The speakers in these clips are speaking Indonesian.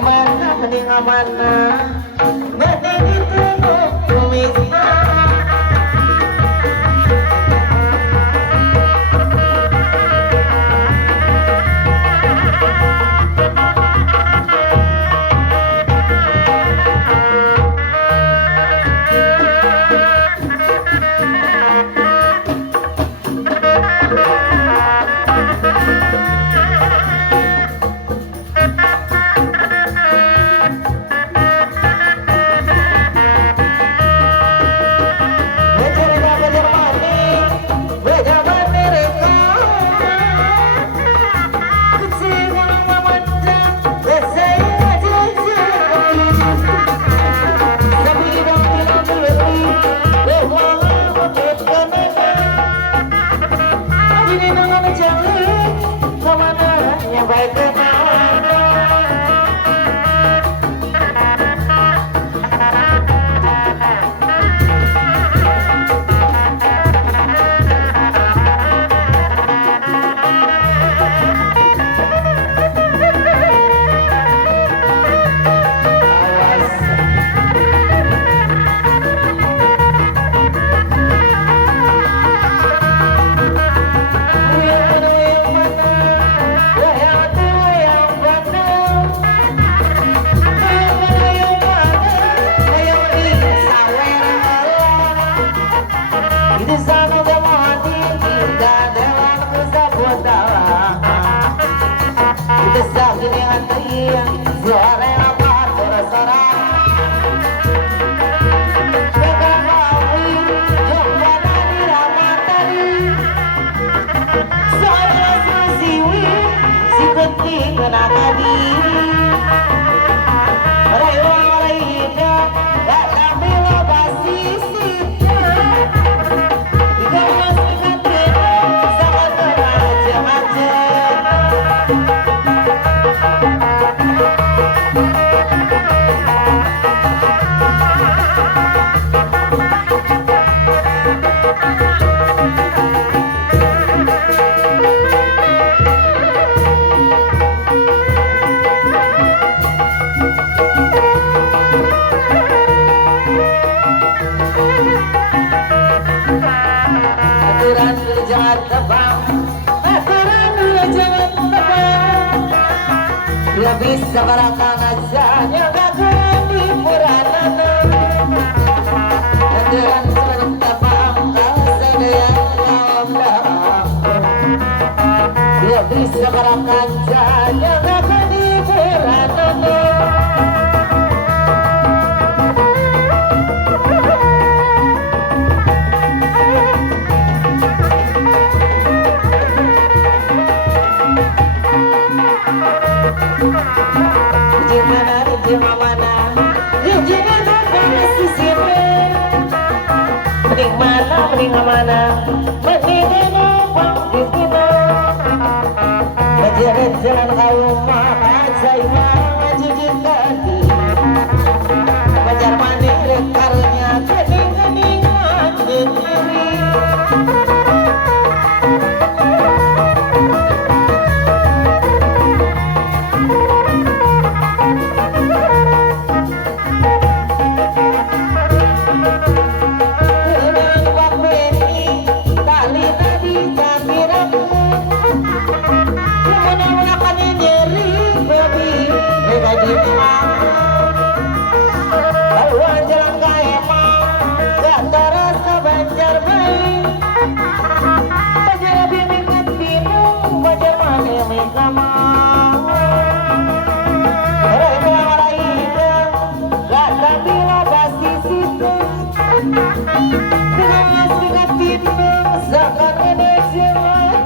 mana mending mana mending itu tulisnya. Ya bisa barakan aja nyagakan di purana Andiran serang tabang kasada yang ngomong Ya bisa barakan aja nyagakan di purana mending mana mending numpang di sini jalan kau mah saya jujur tadi pacar mandi rekarnya kening-keningan sendiri Baluan jalan kaya gak terasa banjar baik Banjar lebih mingat bingung Banjar mana minta mau Rela ida gak tampila pasti situ Dengan ngasih bingung Zakar ini jenak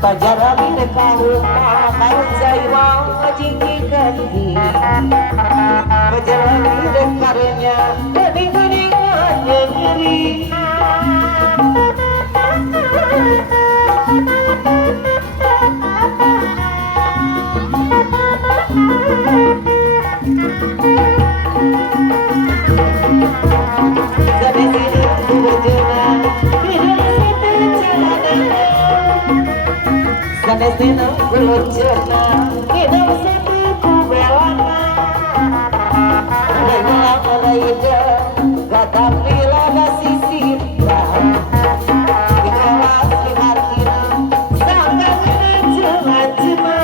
Pajarami dekahun makan zaiwa jinggi ganti Pajarami dekarnya bening-bening nyeri Sampai sini ku berjalan Sampai sini ku berjalan hidup sini ku belana Dengan alaida kata bila kasih simpan di kelas di hatinya sangat menjelma-jelma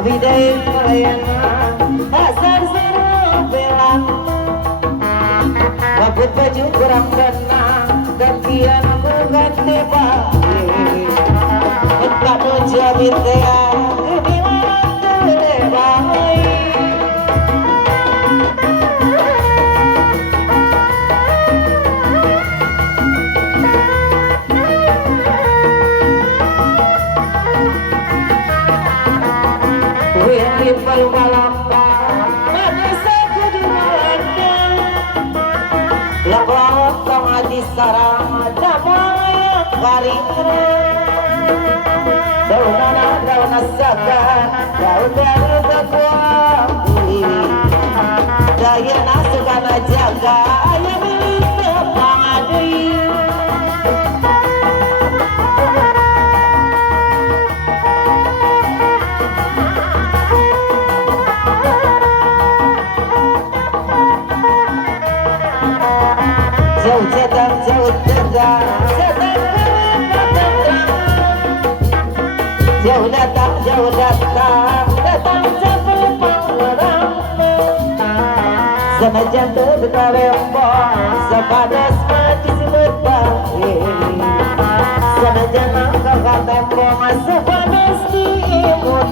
Bidai pelayanan asal seru belang Wabut baju kurang tenang gantian ku ganti bagi Kado jabit dea kebilang terdebai Limpal malamba manusia keduanya Laklawat pangadi sarang damai yang garing Daun asaga daun dari bakuapi Daya nasukana jaga ayah milik sepangadi Jauh datang, jauh datang, jauh datang, jauh datang, datang jauh pangerang. Sana jatuh di talempong, sepadas mati sebut bayi. Sana jangan kakak tembong, sepadas di imut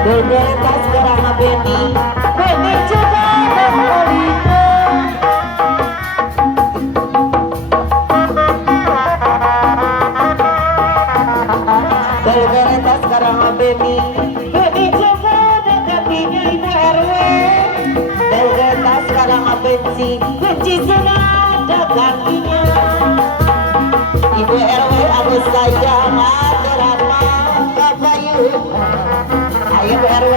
Berita sekarang Beni juga dan Olina Berita sekarang Beni juga dekatinya Ibu RW Berita sekarang benci sudah dekatinya Ibu RW aku sayang aturama kapayun Ayo RW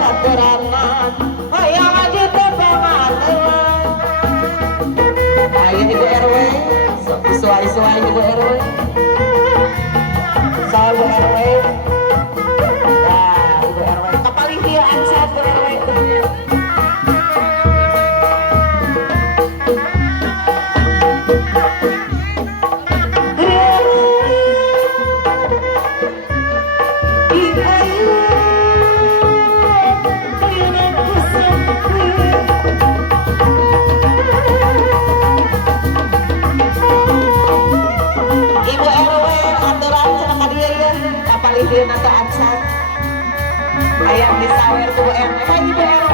aturanan Ayo aja tebangan Ayo Ibu RW Suai-suai Ibu RW Soal Ibu RW Nah Ibu RW Kepalih dia ansat Ibu RW Dia nanti ansat ayam disawer tuh Ibu RW